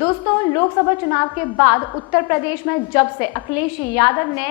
दोस्तों, लोकसभा चुनाव के बाद उत्तर प्रदेश में जब से अखिलेश यादव ने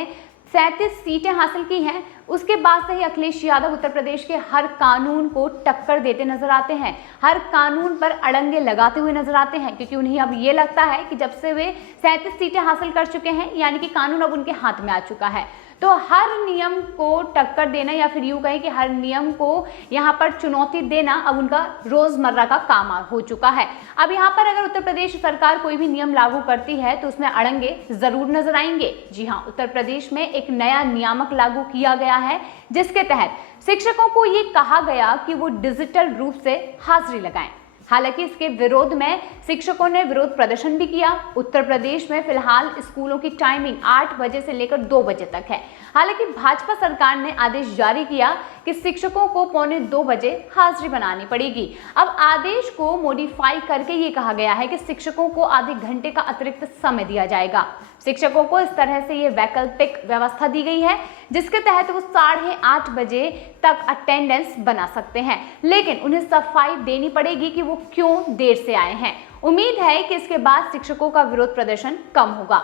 37 सीटें हासिल की हैं, उसके बाद से ही अखिलेश यादव उत्तर प्रदेश के हर कानून को टक्कर देते नजर आते हैं, हर कानून पर अड़ंगे लगाते हुए नजर आते हैं, क्योंकि उन्हें अब ये लगता है कि जब से वे 37 सीटें हासिल कर चुके हैं, यानी कि कानून अब उनके हाथ में आ चुका है, तो हर नियम को टक्कर देना या फिर यूं कहें कि हर नियम को यहाँ पर चुनौती देना अब उनका रोजमर्रा का काम हो चुका है। अब यहाँ पर अगर उत्तर प्रदेश सरकार कोई भी नियम लागू करती है तो उसमें अड़ंगे जरूर नजर आएंगे। जी हाँ, उत्तर प्रदेश में एक नया नियामक लागू किया गया है, जिसके तहत शिक्षकों को ये कहा गया कि वो डिजिटल रूप से हाजिरी लगाएं। हालांकि इसके विरोध में शिक्षकों ने विरोध प्रदर्शन भी किया। उत्तर प्रदेश में फिलहाल स्कूलों की टाइमिंग 8 बजे से लेकर 2 बजे तक है। हालांकि भाजपा सरकार ने आदेश जारी किया कि शिक्षकों को 1:45 बजे हाजिरी बनानी पड़ेगी। अब आदेश को मॉडिफाई करके ये कहा गया है कि शिक्षकों को आधे घंटे का अतिरिक्त समय दिया जाएगा। शिक्षकों को इस तरह से ये वैकल्पिक व्यवस्था दी गई है, जिसके तहत वो 8:30 बजे तक अटेंडेंस बना सकते हैं, लेकिन उन्हें सफाई देनी पड़ेगी कि वो क्यों देर से आए हैं। उम्मीद है कि इसके बाद शिक्षकों का विरोध प्रदर्शन कम होगा।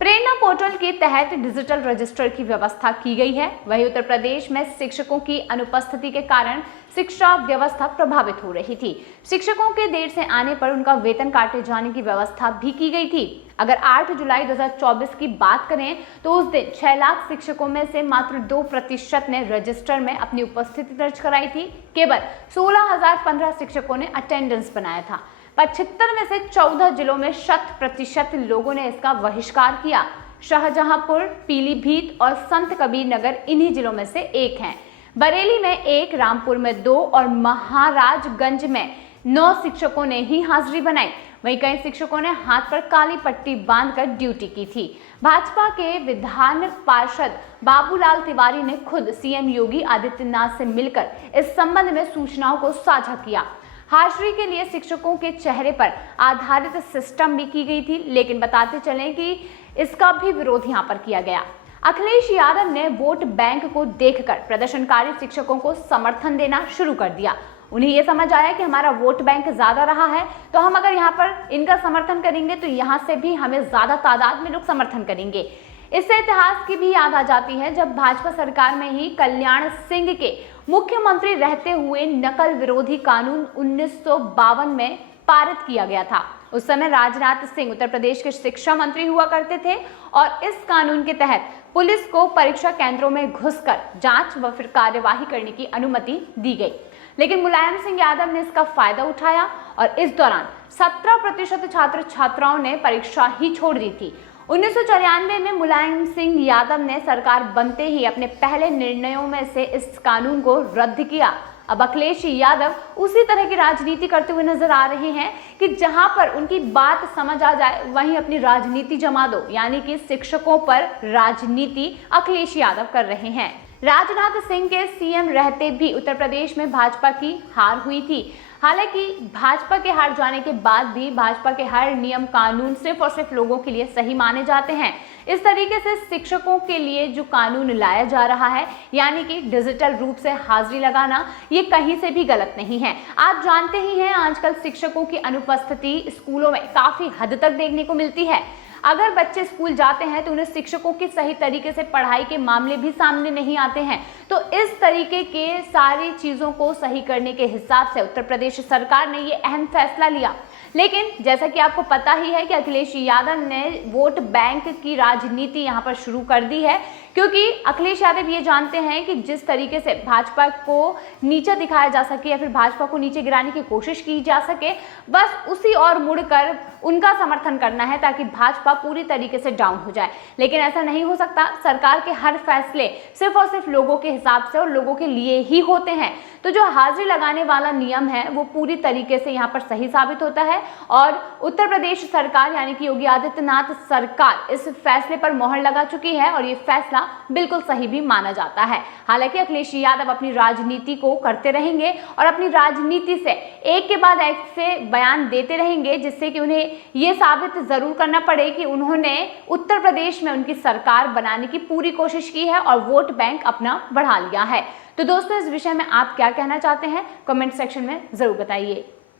प्रेरणा पोर्टल के तहत डिजिटल रजिस्टर की व्यवस्था की गई है। वहीं उत्तर प्रदेश में शिक्षकों की अनुपस्थिति के कारण शिक्षा व्यवस्था प्रभावित हो रही थी। शिक्षकों के देर से आने पर उनका वेतन काटे जाने की व्यवस्था भी की गई थी। अगर 8 जुलाई 2024 की बात करें तो उस दिन 6 लाख शिक्षकों में से मात्र 2% ने रजिस्टर में अपनी उपस्थिति दर्ज कराई थी। केवल 16,015 शिक्षकों ने अटेंडेंस बनाया था। 75 में से 14 जिलों में 100% लोगों ने इसका बहिष्कार किया। शाहजहांपुर, पीलीभीत और संत कबीर नगर इन्हीं जिलों में से एक हैं। बरेली में 1, रामपुर में 2 और महाराजगंज में 9 शिक्षकों ने ही हाजिरी बनाई। वहीं कई शिक्षकों ने हाथ पर काली पट्टी बांधकर ड्यूटी की थी। भाजपा के विधान पार्षद बाबूलाल तिवारी ने खुद सीएम योगी आदित्यनाथ से मिलकर इस संबंध में सूचनाओं को साझा किया। हाजिरी के लिए शिक्षकों के चेहरे पर आधारित सिस्टम भी की गई थी, लेकिन बताते चलें कि इसका भी विरोध यहां पर किया गया। अखिलेश यादव ने वोट बैंक को देखकर प्रदर्शनकारी शिक्षकों को समर्थन देना शुरू कर दिया। उन्हें यह समझ आया कि हमारा वोट बैंक ज्यादा रहा है, तो हम अगर यहाँ पर इनका समर्थन करेंगे तो यहाँ से भी हमें ज्यादा तादाद में लोग समर्थन करेंगे। इससे इतिहास की भी याद आ जाती है, जब भाजपा सरकार में ही कल्याण सिंह के मुख्यमंत्री रहते हुए नकल विरोधी कानून 1952 में पारित किया गया था। उस समय राजनाथ सिंह उत्तर प्रदेश के शिक्षा मंत्री हुआ करते थे और इस कानून के तहत पुलिस को परीक्षा केंद्रों में घुसकर जांच व फिर कार्यवाही करने की अनुमति दी गई, लेकिन मुलायम सिंह यादव ने इसका फायदा उठाया और इस दौरान 17% छात्र छात्राओं ने परीक्षा ही छोड़ दी थी। 1994 में मुलायम सिंह यादव ने सरकार बनते ही अपने पहले निर्णयों में से इस कानून को रद्द किया। अब अखिलेश यादव उसी तरह की राजनीति करते हुए नजर आ रहे हैं कि जहां पर उनकी बात समझ आ जाए वहीं अपनी राजनीति जमा दो, यानी कि शिक्षकों पर राजनीति अखिलेश यादव कर रहे हैं। राजनाथ सिंह के सीएम रहते भी उत्तर प्रदेश में भाजपा की हार हुई थी। हालांकि भाजपा के हार जाने के बाद भी भाजपा के हर नियम कानून सिर्फ और सिर्फ लोगों के लिए सही माने जाते हैं। इस तरीके से शिक्षकों के लिए जो कानून लाया जा रहा है, यानी कि डिजिटल रूप से हाजिरी लगाना, ये कहीं से भी गलत नहीं है। आप जानते ही हैं आजकल शिक्षकों की अनुपस्थिति स्कूलों में काफी हद तक देखने को मिलती है। अगर बच्चे स्कूल जाते हैं तो उन्हें शिक्षकों की सही तरीके से पढ़ाई के मामले भी सामने नहीं आते हैं। तो इस तरीके के सारी चीजों को सही करने के हिसाब से उत्तर प्रदेश सरकार ने ये अहम फैसला लिया। लेकिन जैसा कि आपको पता ही है कि अखिलेश यादव ने वोट बैंक की राजनीति यहाँ पर शुरू कर दी है, क्योंकि अखिलेश यादव ये जानते हैं कि जिस तरीके से भाजपा को नीचे दिखाया जा सके या फिर भाजपा को नीचे गिराने की कोशिश की जा सके, बस उसी और मुड़कर उनका समर्थन करना है ताकि भाजपा पूरी तरीके से डाउन हो जाए। लेकिन ऐसा नहीं हो सकता। सरकार के हर फैसले सिर्फ और सिर्फ लोगों के हिसाब से और लोगों के लिए ही होते हैं। तो जो हाजिरी लगाने वाला नियम है वो पूरी तरीके से यहाँ पर सही साबित होता है और उत्तर प्रदेश सरकार यानी कि योगी आदित्यनाथ सरकार इस फैसले पर मोहर लगा चुकी है और ये फैसला बिल्कुल सही भी माना जाता है। हालांकि अखिलेश यादव अपनी राजनीति को करते रहेंगे और अपनी राजनीति से एक के बाद एक से बयान देते रहेंगे, जिससे कि उन्हें ये साबित जरूर करना पड़े कि उन्होंने उत्तर प्रदेश में उनकी सरकार बनाने की पूरी कोशिश की है और वोट बैंक अपना बढ़ा लिया है। तो दोस्तों, इस विषय में आप क्या कहना चाहते हैं, कमेंट सेक्शन में जरूर बताइए।